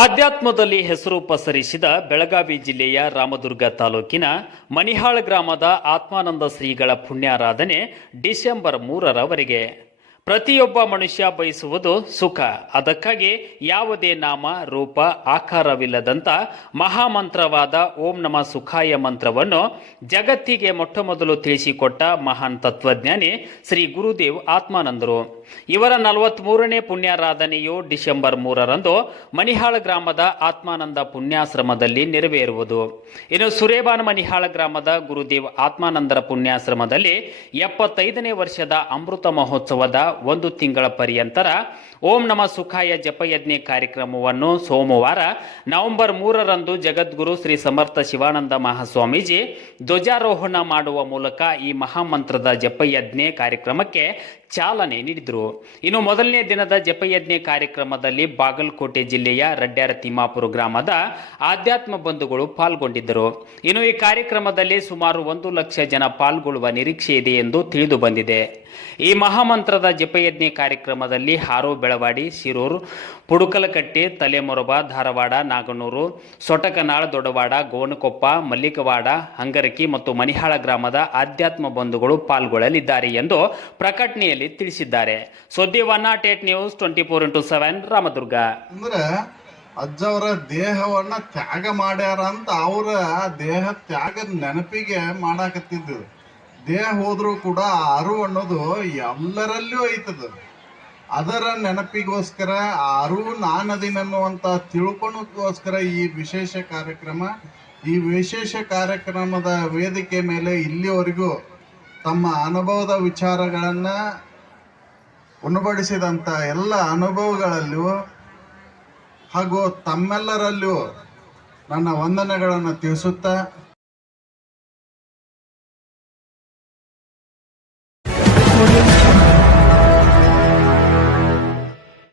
ಆಧ್ಯಾತ್ಮದಲ್ಲಿ ಹೆಸರು ಪಸರಿಸಿದ ಬೆಳಗಾವಿ ಜಿಲ್ಲೆಯ ರಾಮದುರ್ಗ ತಾಲೂಕಿನ ಮಣಿಹಾಳ ಗ್ರಾಮದ ಆತ್ಮಾನಂದ ಶ್ರೀಗಳ ಪುಣ್ಯಾರಾಧನೆ ಡಿಸೆಂಬರ್ 3ರವರೆಗೆ. ಪ್ರತಿಯೊಬ್ಬ ಮನುಷ್ಯ ಬಯಸುವುದು ಸುಖ. ಅದಕ್ಕಾಗಿ ಯಾವುದೇ ನಾಮ ರೂಪ ಆಕಾರವಿಲ್ಲದಂಥ ಮಹಾಮಂತ್ರವಾದ ಓಂ ನಮಃ ಸುಖಾಯ ಮಂತ್ರವನ್ನು ಜಗತ್ತಿಗೆ ಮೊಟ್ಟಮೊದಲು ತಿಳಿಸಿಕೊಟ್ಟ ಮಹಾನ್ ತತ್ವಜ್ಞಾನಿ ಶ್ರೀ ಗುರುದೇವ್ ಆತ್ಮಾನಂದರು. ಇವರ 43ನೇ ಪುಣ್ಯಾರಾಧನೆಯು ಡಿಸೆಂಬರ್ 3ರಂದು ಮಣಿಹಾಳ ಗ್ರಾಮದ ಆತ್ಮಾನಂದ ಪುಣ್ಯಾಶ್ರಮದಲ್ಲಿ ನೆರವೇರುವುದು. ಇನ್ನು ಸುರೇಬಾನ ಮಣಿಹಾಳ ಗ್ರಾಮದ ಗುರುದೇವ್ ಆತ್ಮಾನಂದರ ಪುಣ್ಯಾಶ್ರಮದಲ್ಲಿ 75ನೇ ವರ್ಷದ ಅಮೃತ ಮಹೋತ್ಸವದ 1 ತಿಂಗಳ ಪರ್ಯಂತರ ಓಂ ನಮಃ ಸುಖಾಯ ಜಪಯಜ್ಞೆ ಕಾರ್ಯಕ್ರಮವನ್ನು ಸೋಮವಾರ ನವೆಂಬರ್ 3ರಂದು ಜಗದ್ಗುರು ಶ್ರೀ ಸಮರ್ಥ ಶಿವಾನಂದ ಮಹಾಸ್ವಾಮೀಜಿ ಧ್ವಜಾರೋಹಣ ಮಾಡುವ ಮೂಲಕ ಈ ಮಹಾಮಂತ್ರದ ಜಪಯಜ್ಞೆ ಕಾರ್ಯಕ್ರಮಕ್ಕೆ ಚಾಲನೆ ನೀಡಿದರು. ಇನ್ನು ಮೊದಲನೇ ದಿನದ ಜಪಯಜ್ಞೆ ಕಾರ್ಯಕ್ರಮದಲ್ಲಿ ಬಾಗಲಕೋಟೆ ಜಿಲ್ಲೆಯ ರಡ್ಡ್ಯಾರ ತಿಮ್ಮಾಪುರ ಗ್ರಾಮದ ಆಧ್ಯಾತ್ಮ ಬಂಧುಗಳು ಪಾಲ್ಗೊಂಡಿದ್ದರು. ಇನ್ನು ಈ ಕಾರ್ಯಕ್ರಮದಲ್ಲಿ ಸುಮಾರು 1 ಲಕ್ಷ ಜನ ಪಾಲ್ಗೊಳ್ಳುವ ನಿರೀಕ್ಷೆ ಇದೆ ಎಂದು ತಿಳಿದು ಬಂದಿದೆ. ಈ ಮಹಾಮಂತ್ರದ ಜಪಯಜ್ಞೆ ಕಾರ್ಯಕ್ರಮದಲ್ಲಿ ಹಾರೋ ಬೆಳವಾಡಿ, ಶಿರೂರು, ಪುಡುಕಲಕಟ್ಟಿ, ತಲೆಮೊರಬ, ಧಾರವಾಡ, ನಾಗನೂರು, ಸೊಟಕನಾಳ, ದೊಡ್ಡವಾಡ, ಗೋವನಕೊಪ್ಪ, ಮಲ್ಲಿಕವಾಡ, ಹಂಗರಕಿ ಮತ್ತು ಮಣಿಹಾಳ ಗ್ರಾಮದ ಆಧ್ಯಾತ್ಮ ಬಂಧುಗಳು ಪಾಲ್ಗೊಳ್ಳಲಿದ್ದಾರೆ ಎಂದು ಪ್ರಕಟಣೆಯಲ್ಲಿ ತಿಳಿಸಿದ್ದಾರೆ. ಸುದ್ದಿ 108 ನ್ಯೂಸ್ 24x7 ರಾಮದುರ್ಗ. ಅಂದ್ರೆ ಅಜ್ಜವರ ದೇಹವನ್ನ ತ್ಯಾಗ ಮಾಡ್ಯಾರ ಅಂತ ಅವರ ದೇಹ ತ್ಯಾಗದ ನೆನಪಿಗೆ ಮಾಡಾಕತ್ತಿದ್ದು. ದೇಹ ಹೋದ್ರೂ ಕೂಡ ಅರು ಅನ್ನೋದು ಎಲ್ಲರಲ್ಲೂ ಐತದ. ಅದರ ನೆನಪಿಗೋಸ್ಕರ ಅರು ನಾನದಿನನ್ನುವಂತ ತಿಳ್ಕೊಳೋಕ್ಕೋಸ್ಕರ ಈ ವಿಶೇಷ ಕಾರ್ಯಕ್ರಮ. ಈ ವಿಶೇಷ ಕಾರ್ಯಕ್ರಮದ ವೇದಿಕೆ ಮೇಲೆ ಇಲ್ಲಿವರೆಗೂ ತಮ್ಮ ಅನುಭವದ ವಿಚಾರಗಳನ್ನ ಉಣಬಡಿಸಿದಂಥ ಎಲ್ಲ ಅನುಭವಗಳಲ್ಲೂ ಹಾಗೂ ತಮ್ಮೆಲ್ಲರಲ್ಲೂ ನನ್ನ ವಂದನೆಗಳನ್ನು ತಿಳಿಸುತ್ತಾ